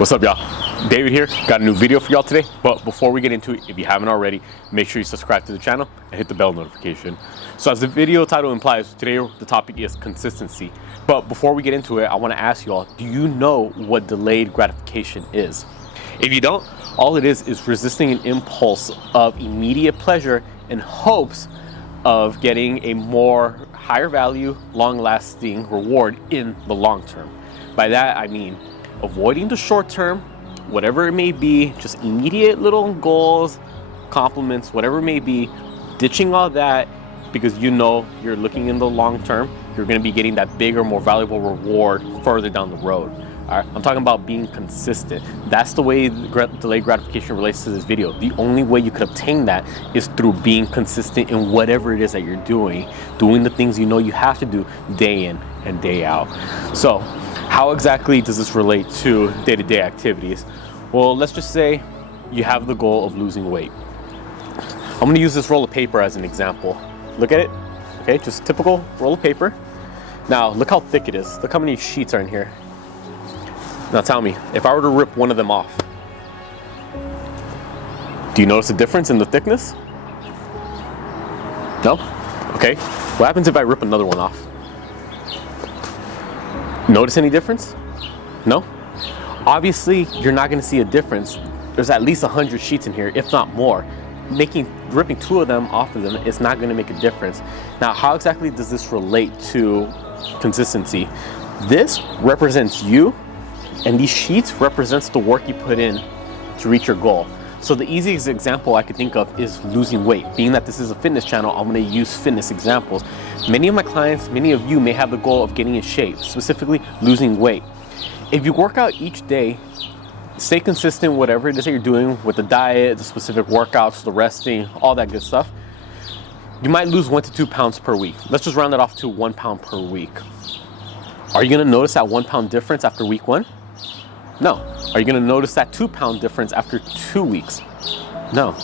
What's up, y'all? David here. Got a new video for y'all today. But before we get into it, if you haven't already, make sure you subscribe to the channel and hit the bell notification. So as the video title implies, today the topic is consistency. But before we get into it, I want to ask y'all, do you know what delayed gratification is? If you don't, all it is resisting an impulse of immediate pleasure in hopes of getting a more higher value, long-lasting reward in the long term. By that, I mean avoiding the short term, whatever it may be, just immediate little goals, compliments, whatever it may be, ditching all that because you know you're looking in the long term, you're going to be getting that bigger, more valuable reward further down the road. All right, I'm talking about being consistent. That's the way delayed gratification relates to this video. The only way you could obtain that is through being consistent in whatever it is that you're doing the things you know you have to do day in and day out. So how exactly does this relate to day-to-day activities? Well, let's just say you have the goal of losing weight. I'm gonna use this roll of paper as an example. Look at it, okay? Just typical roll of paper. Now, look how thick it is. Look how many sheets are in here. Now tell me, if I were to rip one of them off, do you notice a difference in the thickness? No? Okay. What happens if I rip another one off? Notice any difference? No? Obviously, you're not going to see a difference. There's at least 100 sheets in here, if not more. Ripping two of them off of them is not going to make a difference. Now, how exactly does this relate to consistency? This represents you, and these sheets represents the work you put in to reach your goal. So the easiest example I could think of is losing weight. Being that this is a fitness channel, I'm going to use fitness examples. Many of my clients, many of you may have the goal of getting in shape, specifically losing weight. If you work out each day, stay consistent, whatever it is that you're doing with the diet, the specific workouts, the resting, all that good stuff, you might lose 1 to 2 pounds per week. Let's just round it off to 1 pound per week. Are you going to notice that 1 pound difference after week 1? No. Are you going to notice that 2 pound difference after 2 weeks? No.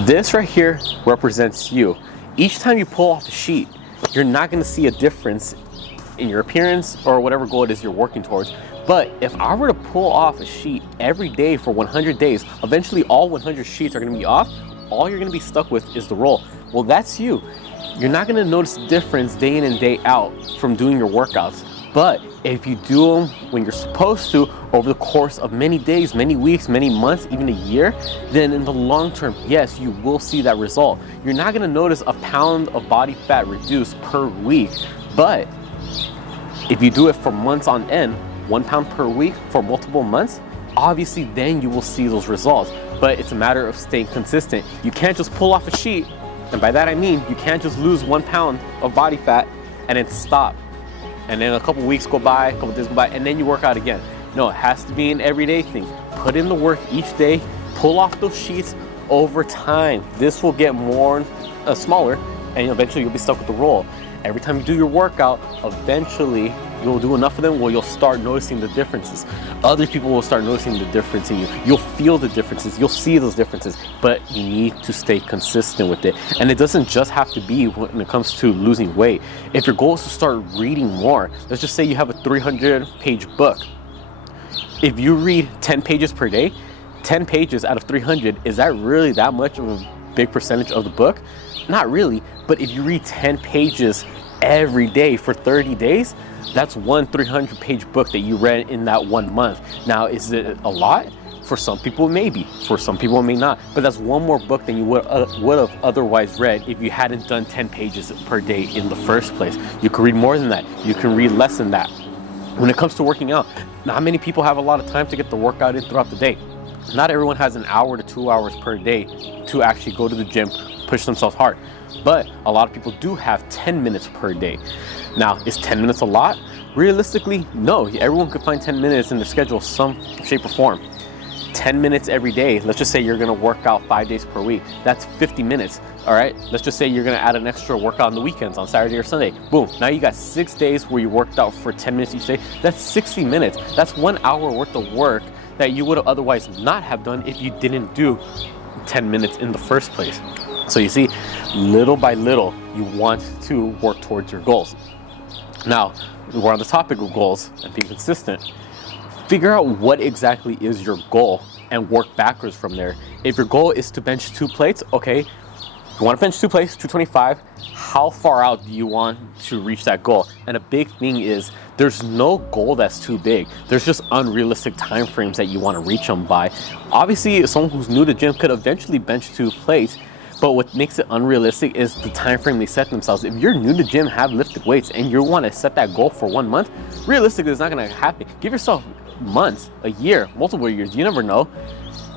This right here represents you. Each time you pull off a sheet, you're not going to see a difference in your appearance or whatever goal it is you're working towards. But if I were to pull off a sheet every day for 100 days, eventually all 100 sheets are going to be off. All you're going to be stuck with is the roll. Well, that's you. You're not going to notice the difference day in and day out from doing your workouts. But if you do them when you're supposed to over the course of many days, many weeks, many months, even a year, then in the long term, yes, you will see that result. You're not going to notice a pound of body fat reduced per week. But if you do it for months on end, 1 pound per week for multiple months, obviously then you will see those results. But it's a matter of staying consistent. You can't just pull off a sheet. And by that I mean, you can't just lose 1 pound of body fat and then stop. And then a couple weeks go by, a couple days go by, and then you work out again. No, it has to be an everyday thing. Put in the work each day, pull off those sheets over time. This will get more smaller, and eventually you'll be stuck with the roll. Every time you do your workout, eventually you'll do enough of them where you'll start noticing the differences. Other people will start noticing the difference in you. You'll feel the differences, you'll see those differences, but you need to stay consistent with it. And it doesn't just have to be when it comes to losing weight. If your goal is to start reading more, let's just say you have a 300-page book. If you read 10 pages per day, 10 pages out of 300, is that really that much of a big percentage of the book? Not really, but if you read 10 pages every day for 30 days, that's one 300-page book that you read in that 1 month. Now, is it a lot? For some people, maybe. For some people, it may not. But that's one more book than you would have otherwise read if you hadn't done 10 pages per day in the first place. You can read more than that. You can read less than that. When it comes to working out, not many people have a lot of time to get the workout in throughout the day. Not everyone has an hour to 2 hours per day to actually go to the gym, push themselves hard. But a lot of people do have 10 minutes per day. Now, is 10 minutes a lot? Realistically, no. Everyone could find 10 minutes in their schedule, some shape or form. 10 minutes every day. Let's just say you're going to work out 5 days per week. That's 50 minutes. All right. Let's just say you're going to add an extra workout on the weekends, on Saturday or Sunday. Boom. Now you got 6 days where you worked out for 10 minutes each day. That's 60 minutes. That's 1 hour worth of work that you would have otherwise not have done if you didn't do 10 minutes in the first place. So you see, little by little, you want to work towards your goals. Now, we're on the topic of goals and being consistent. Figure out what exactly is your goal and work backwards from there. If your goal is to bench 2 plates, okay, you want to bench 2 plates, 225, how far out do you want to reach that goal? And a big thing is there's no goal that's too big. There's just unrealistic time frames that you want to reach them by. Obviously, someone who's new to gym could eventually bench 2 plates, but what makes it unrealistic is the time frame they set themselves. If you're new to gym, have lifted weights, and you want to set that goal for 1 month, realistically, it's not going to happen. Give yourself months, a year, multiple years. You never know.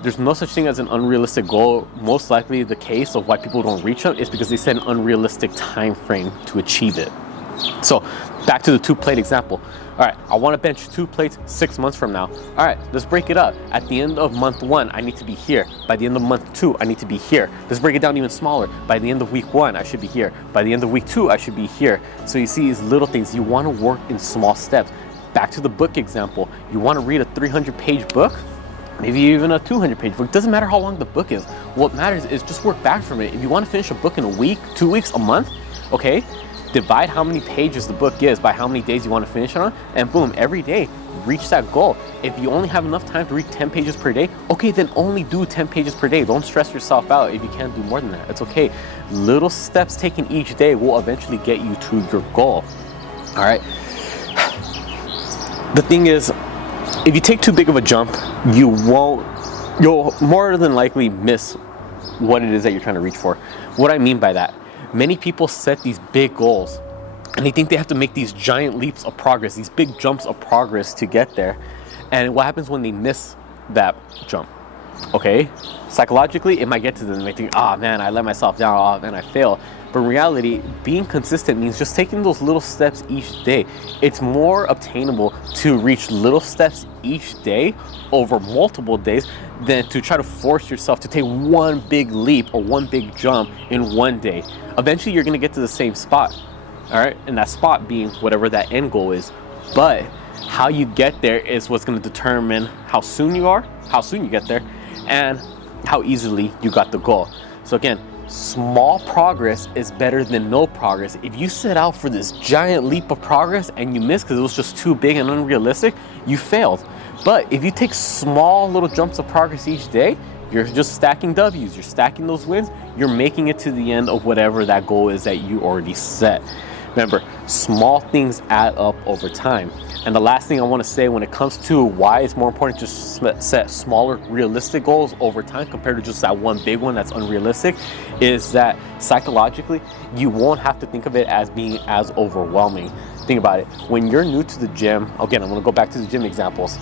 There's no such thing as an unrealistic goal. Most likely the case of why people don't reach them is because they set an unrealistic time frame to achieve it. So back to the 2 plate example. All right, I want to bench 2 plates 6 months from now. All right, let's break it up. At the end of month 1, I need to be here. By the end of month 2, I need to be here. Let's break it down even smaller. By the end of week 1, I should be here. By the end of week 2, I should be here. So you see these little things. You want to work in small steps. Back to the book example. You want to read a 300-page book? Maybe even a 200-page book. It doesn't matter how long the book is. What matters is just work back from it. If you want to finish a book in a week, 2 weeks, a month, okay, divide how many pages the book is by how many days you want to finish it on, and boom, every day, reach that goal. If you only have enough time to read 10 pages per day, okay, then only do 10 pages per day. Don't stress yourself out if you can't do more than that. It's okay. Little steps taken each day will eventually get you to your goal. All right. The thing is, if you take too big of a jump, you'll more than likely miss what it is that you're trying to reach for. What I mean by that, many people set these big goals and they think they have to make these giant leaps of progress, these big jumps of progress to get there. And what happens when they miss that jump? Okay, psychologically, it might get to them and they think, ah, man, I let myself down, ah, man, I fail. But in reality, being consistent means just taking those little steps each day. It's more obtainable to reach little steps each day over multiple days than to try to force yourself to take one big leap or one big jump in one day. Eventually, you're gonna get to the same spot, all right? And that spot being whatever that end goal is. But how you get there is what's gonna determine how soon you get there, and how easily you got the goal. So again, small progress is better than no progress. If you set out for this giant leap of progress and you miss because it was just too big and unrealistic, you failed. But if you take small little jumps of progress each day, you're just stacking W's, you're stacking those wins, you're making it to the end of whatever that goal is that you already set. Remember, small things add up over time. And the last thing I want to say when it comes to why it's more important to set smaller, realistic goals over time compared to just that one big one that's unrealistic is that psychologically, you won't have to think of it as being as overwhelming. Think about it. When you're new to the gym, again, I'm going to go back to the gym examples,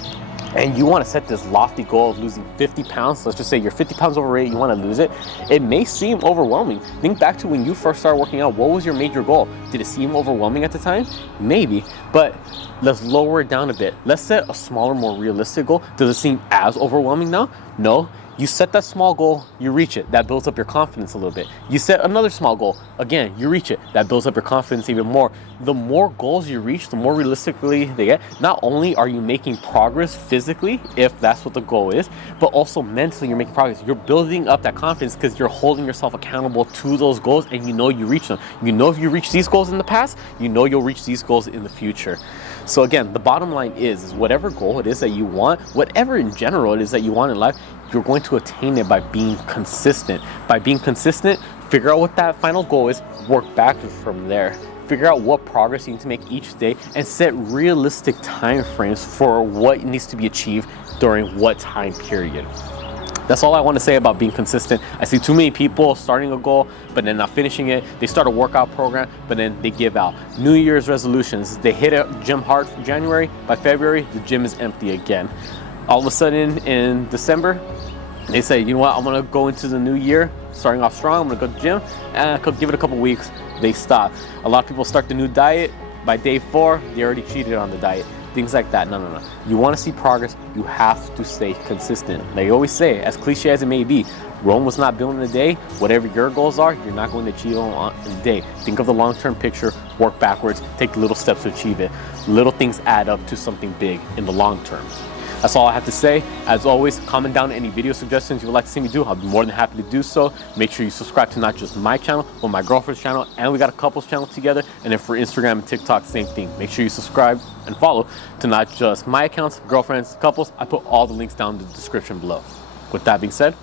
and you want to set this lofty goal of losing 50 pounds, let's just say you're 50 pounds overweight, you want to lose it, it may seem overwhelming. Think back to when you first started working out. What was your major goal? Did it seem overwhelming at the time? Maybe, but let's lower it down a bit. Let's set a smaller, more realistic goal. Does it seem as overwhelming now? No. You set that small goal, you reach it. That builds up your confidence a little bit. You set another small goal. Again, you reach it. That builds up your confidence even more. The more goals you reach, the more realistically they get. Not only are you making progress physically, if that's what the goal is, but also mentally you're making progress. You're building up that confidence because you're holding yourself accountable to those goals and you know you reach them. You know if you reach these goals in the past, you know you'll reach these goals in the future. So again, the bottom line is whatever goal it is that you want, whatever in general it is that you want in life, you're going to attain it by being consistent. By being consistent, figure out what that final goal is, work backwards from there. Figure out what progress you need to make each day and set realistic time frames for what needs to be achieved during what time period. That's all I want to say about being consistent. I see too many people starting a goal, but then not finishing it. They start a workout program, but then they give out. New Year's resolutions, they hit a gym hard for January. By February, the gym is empty again. All of a sudden in December, they say, you know what, I'm gonna go into the new year, starting off strong, I'm gonna go to the gym, and give it a couple weeks, they stop. A lot of people start the new diet, by day 4, they already cheated on the diet. Things like that, no. You wanna see progress, you have to stay consistent. They always say, as cliche as it may be, Rome was not built in a day. Whatever your goals are, you're not going to achieve them in a day. Think of the long-term picture, work backwards, take little steps to achieve it. Little things add up to something big in the long term. That's all I have to say. As always, comment down any video suggestions you would like to see me do. I'll be more than happy to do so. Make sure you subscribe to not just my channel, but my girlfriend's channel, and we got a couples channel together. And then for Instagram and TikTok, same thing. Make sure you subscribe and follow to not just my accounts, girlfriends, couples. I put all the links down in the description below. With that being said,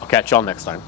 I'll catch y'all next time.